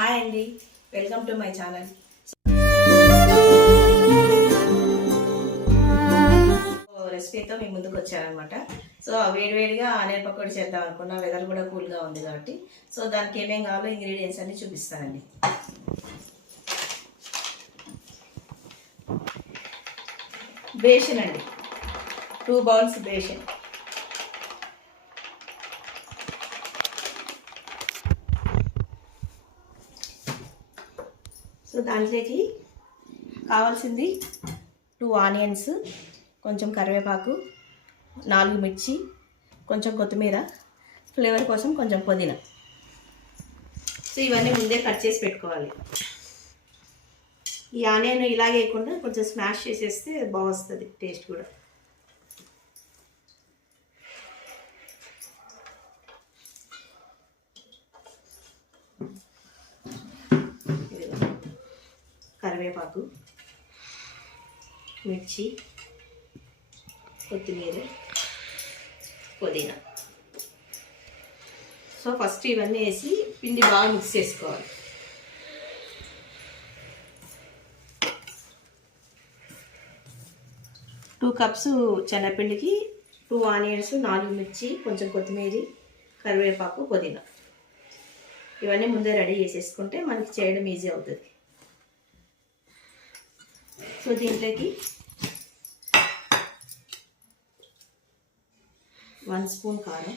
Hi అండి, welcome to my channel. రెసిపీతో మీ ముందుకు వచ్చానమాట. సో వేడివేడిగా ఆనియన్ పకోడీ చేద్దాం అనుకున్నా. వెదర్ కూడా కూల్గా ఉంది కాబట్టి సో దానికి ఏమేం కావాలో ఇంగ్రీడియంట్స్ అన్ని చూపిస్తానండి. బేషన్ అండి, 2 బౌల్స్ బేషన్. సో దాంట్లోకి కావాల్సింది 2 ఆనియన్స్, కొంచెం కరివేపాకు, 4 మిర్చి, కొంచెం కొత్తిమీర, ఫ్లేవర్ కోసం కొంచెం పుదీనా. సో ఇవన్నీ ముందే కట్ చేసి పెట్టుకోవాలి. ఈ ఆనియన్ ఇలా వేయకుండా కొంచెం స్మాష్ చేసేస్తే బాగుంటుంది టేస్ట్ కూడా. కరివేపాకు, మిర్చి, కొత్తిమీర, పుదీనా. సో ఫస్ట్ ఇవన్నీ వేసి పిండి బాగా మిక్స్ చేసుకోవాలి. టూ కప్స్ శనగపిండికి 2 ఆనియన్స్, 4 మిర్చి, కొంచెం కొత్తిమీర, కరివేపాకు, పుదీనా. ఇవన్నీ ముందే రెడీ చేసేసుకుంటే మనకి చేయడం ఈజీ అవుతుంది. సో దీంట్లోకి 1 స్పూన్ కారం,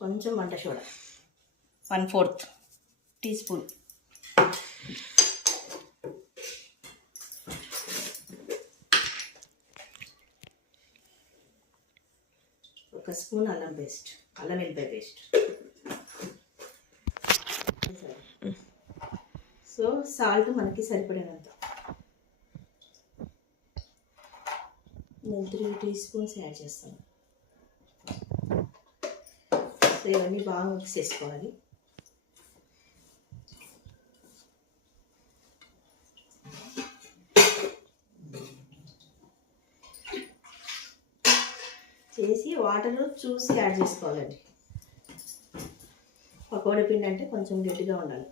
కొంచెం వంట సోడా 1/4 టీ స్పూన్, ఒక స్పూన్ అల్లం వెల్లిపాయ పేస్ట్. సో సాల్ట్ మనకి సరిపడినంత. నేను 3 టీ స్పూన్స్ యాడ్ చేస్తాను. సో ఇవన్నీ బాగా మిక్స్ చేసుకోవాలి. చేసి వాటర్ చూసి యాడ్ చేసుకోవాలండి. పకోడీ పిండి అంటే కొంచెం గట్టిగా ఉండాలి.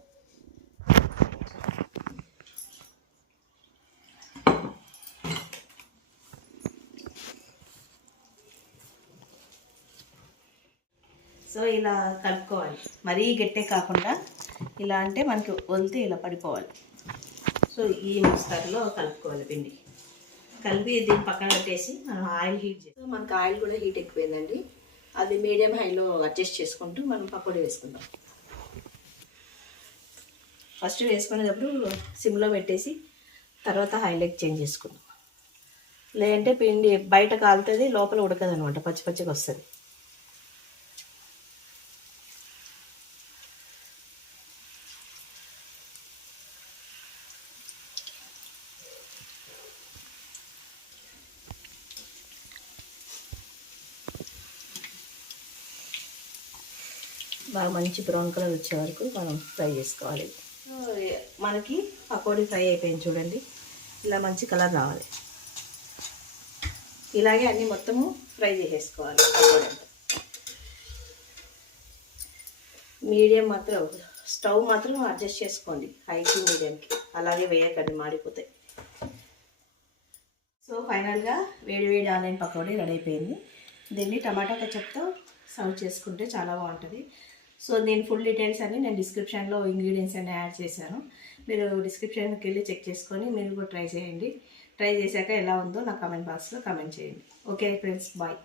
సో ఇలా కలుపుకోవాలి. మరీ గట్టే కాకుండా ఇలా అంటే మనకి వదిలితే ఇలా పడిపోవాలి. సో ఈ మిక్స్చర్లో కలుపుకోవాలి పిండి. కలిపి దీన్ని పక్కన పెట్టేసి మనం ఆయిల్ హీట్ చేస్తాం. మనకు ఆయిల్ కూడా హీట్ ఎక్కువైందండి. అది మీడియం హైలో అడ్జస్ట్ చేసుకుంటూ మనం పకోడీ వేసుకుందాం. ఫస్ట్ వేసుకునేటప్పుడు సిమ్లో పెట్టేసి తర్వాత హైలోకి చేంజ్ చేసుకుందాం. లేదంటే పిండి బయట కాలుతుంది, లోపల ఉడకదు అనమాట, పచ్చి పచ్చిగా వస్తుంది. బాగా మంచి బ్రౌన్ కలర్ వచ్చే వరకు మనం ఫ్రై చేసుకోవాలి. మనకి పకోడీ ఫ్రై అయిపోయింది చూడండి. ఇలా మంచి కలర్ రావాలి. ఇలాగే అన్నీ మొత్తము ఫ్రై చేసేసుకోవాలి. పకోడీ మీడియం మాత్రం, స్టవ్ మాత్రం అడ్జస్ట్ చేసుకోండి హైకి మీడియంకి. అలాగే వేయకండి, మాడిపోతాయి. సో ఫైనల్గా వేడి ఆనియన్ పకోడీ రెడీ అయిపోయింది. దీన్ని టమాటా కెచప్తో సర్వ్ చేసుకుంటే చాలా బాగుంటుంది. సో నేను ఫుల్ డీటెయిల్స్ అన్ని నేను డిస్క్రిప్షన్లో ఇంగ్రీడియంట్స్ అన్ని యాడ్ చేశాను. మీరు డిస్క్రిప్షన్కి వెళ్ళి చెక్ చేసుకొని మీరు కూడా ట్రై చేయండి. ట్రై చేశాక ఎలా ఉందో నా కామెంట్ బాక్స్లో కామెంట్ చేయండి. Okay friends, bye.